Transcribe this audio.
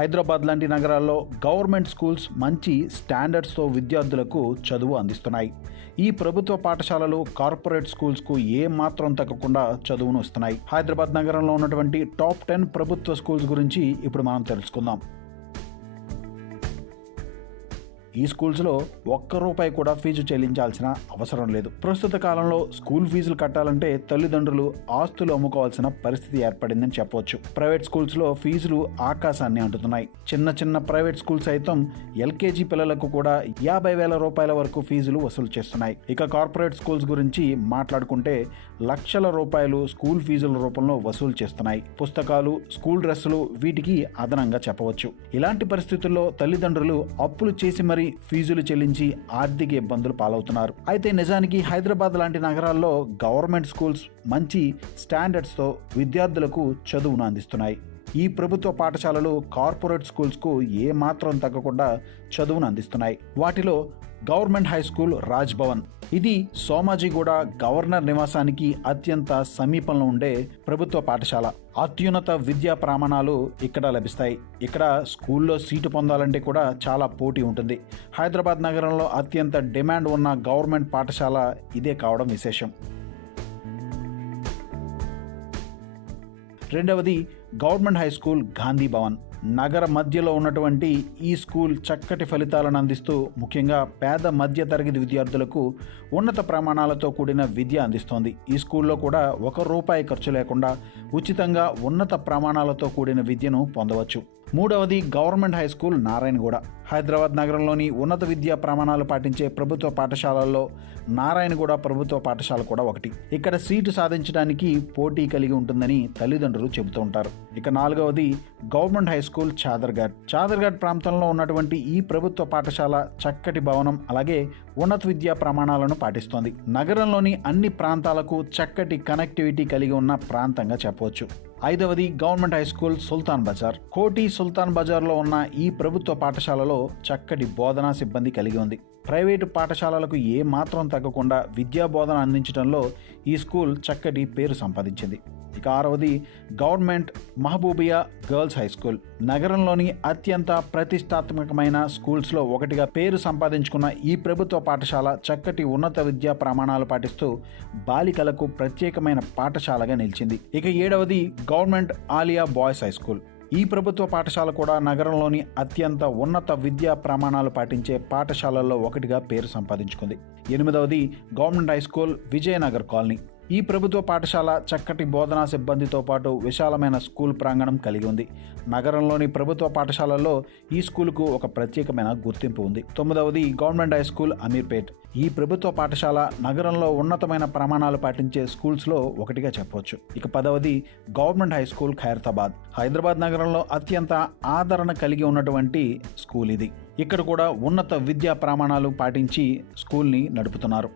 హైదరాబాద్ లాంటి నగరాల్లో government schools మంచి స్టాండర్డ్స్తో విద్యార్థులకు చదువు అందిస్తున్నాయి. ఈ ప్రభుత్వ పాఠశాలలు కార్పొరేట్ స్కూల్స్కు ఏ మాత్రం తగ్గకుండా చదువును ఇస్తున్నాయి. హైదరాబాద్ నగరంలో ఉన్నటువంటి టాప్ 10 ప్రభుత్వ స్కూల్స్ గురించి ఇప్పుడు మనం తెలుసుకుందాం. ఈ స్కూల్స్లో ₹1 కూడా ఫీజు చెల్లించాల్సిన అవసరం లేదు. ప్రస్తుత కాలంలో స్కూల్ ఫీజులు కట్టాలంటే తల్లిదండ్రులు ఆస్తులు అమ్ముకోవాల్సిన పరిస్థితి ఏర్పడిందని చెప్పవచ్చు. ప్రైవేట్ స్కూల్స్లో ఫీజులు ఆకాశాన్ని అంటుతున్నాయి. చిన్న ప్రైవేట్ స్కూల్స్ సైతం LKG పిల్లలకు కూడా ₹50,000 వరకు ఫీజులు వసూలు చేస్తున్నాయి. ఇక కార్పొరేట్ స్కూల్స్ గురించి మాట్లాడుకుంటే లక్షల రూపాయలు స్కూల్ ఫీజుల రూపంలో వసూలు చేస్తున్నాయి. పుస్తకాలు, స్కూల్ డ్రెస్సులు వీటికి అదనంగా చెప్పవచ్చు. ఇలాంటి పరిస్థితుల్లో తల్లిదండ్రులు అప్పులు చేసి మరి ఫీజులు చెల్లించి ఆర్థిక ఇబ్బందులు పాలవుతున్నారు. అయితే నిజానికి హైదరాబాద్ లాంటి నగరాల్లో గవర్నమెంట్ స్కూల్స్ మంచి స్టాండర్డ్స్తో విద్యార్థులకు చదువును అందిస్తున్నాయి. ఈ ప్రభుత్వ పాఠశాలలు కార్పొరేట్ స్కూల్స్కు ఏ మాత్రం తగ్గకుండా చదువును అందిస్తున్నాయి. వాటిలో government high school Raj Bhavan, ఇది సోమాజిగూడ గవర్నర్ నివాసానికి అత్యంత సమీపంలో ఉండే ప్రభుత్వ పాఠశాల. అత్యున్నత విద్యా ప్రమాణాలు ఇక్కడ లభిస్తాయి. ఇక్కడ స్కూల్లో సీటు పొందాలంటే కూడా చాలా పోటీ ఉంటుంది. హైదరాబాద్ నగరంలో అత్యంత డిమాండ్ ఉన్న గవర్నమెంట్ పాఠశాల ఇదే కావడం విశేషం. రెండవది government high school Gandhi Bhavan. నగర మధ్యలో ఉన్నటువంటి ఈ స్కూల్ చక్కటి ఫలితాలను అందిస్తూ ముఖ్యంగా పేద మధ్య తరగతి విద్యార్థులకు ఉన్నత ప్రమాణాలతో కూడిన విద్య అందిస్తోంది. ఈ స్కూల్లో కూడా ₹1 ఖర్చు లేకుండా ఉచితంగా ఉన్నత ప్రమాణాలతో కూడిన విద్యను పొందవచ్చు. మూడవది government high school Narayanguda. Hyderabad నగరంలోని ఉన్నత విద్యా ప్రమాణాలు పాటించే ప్రభుత్వ పాఠశాలల్లో నారాయణగూడ ప్రభుత్వ పాఠశాల కూడా ఒకటి. ఇక్కడ సీటు సాధించడానికి పోటీ కలిగి ఉంటుందని తల్లిదండ్రులు చెబుతూ ఉంటారు. ఇక నాలుగవది గవర్నమెంట్ హై స్కూల్ చాదర్ఘాట్ ప్రాంతంలో ఉన్నటువంటి ఈ ప్రభుత్వ పాఠశాల చక్కటి భవనం అలాగే ఉన్నత విద్యా ప్రమాణాలను పాటిస్తోంది. నగరంలోని అన్ని ప్రాంతాలకు చక్కటి కనెక్టివిటీ కలిగి ఉన్న ప్రాంతంగా చెప్పవచ్చు. ఐదవది గవర్నమెంట్ హై స్కూల్ సుల్తాన్ బజార్. కోటి సుల్తాన్ బజార్లో ఉన్న ఈ ప్రభుత్వ పాఠశాలలో చక్కటి బోధనా సిబ్బంది కలిగి ఉంది. ప్రైవేటు పాఠశాలలకు ఏ మాత్రం తగ్గకుండా విద్యా బోధన అందించడంలో ఈ స్కూల్ చక్కటి పేరు సంపాదించింది. ఇక ఆరవది government Mahbubia girls high school. నగరంలోని అత్యంత ప్రతిష్టాత్మకమైన స్కూల్స్లో ఒకటిగా పేరు సంపాదించుకున్న ఈ ప్రభుత్వ పాఠశాల చక్కటి ఉన్నత విద్యా ప్రమాణాలు పాటిస్తూ బాలికలకు ప్రత్యేకమైన పాఠశాలగా నిలిచింది. ఇక ఏడవది government Alia boys high school. ఈ ప్రభుత్వ పాఠశాల కూడా నగరంలోని అత్యంత ఉన్నత విద్యా ప్రమాణాలు పాటించే పాఠశాలల్లో ఒకటిగా పేరు సంపాదించుకుంది. ఎనిమిదవది government high school Vijayanagar colony. ఈ ప్రభుత్వ పాఠశాల చక్కటి బోధనా సిబ్బందితో పాటు విశాలమైన స్కూల్ ప్రాంగణం కలిగి ఉంది. నగరంలోని ప్రభుత్వ పాఠశాలల్లో ఈ స్కూల్కు ఒక ప్రత్యేకమైన గుర్తింపు ఉంది. తొమ్మిదవది గవర్నమెంట్ హై స్కూల్ అమీర్పేట్. ఈ ప్రభుత్వ పాఠశాల నగరంలో ఉన్నతమైన ప్రమాణాలు పాటించే స్కూల్స్లో ఒకటిగా చెప్పవచ్చు. ఇక 10వది government high school Khairatabad. Hyderabad నగరంలో అత్యంత ఆదరణ కలిగి ఉన్నటువంటి స్కూల్ ఇది. ఇక్కడ కూడా ఉన్నత విద్యా ప్రమాణాలు పాటించి స్కూల్ని నడుపుతున్నారు.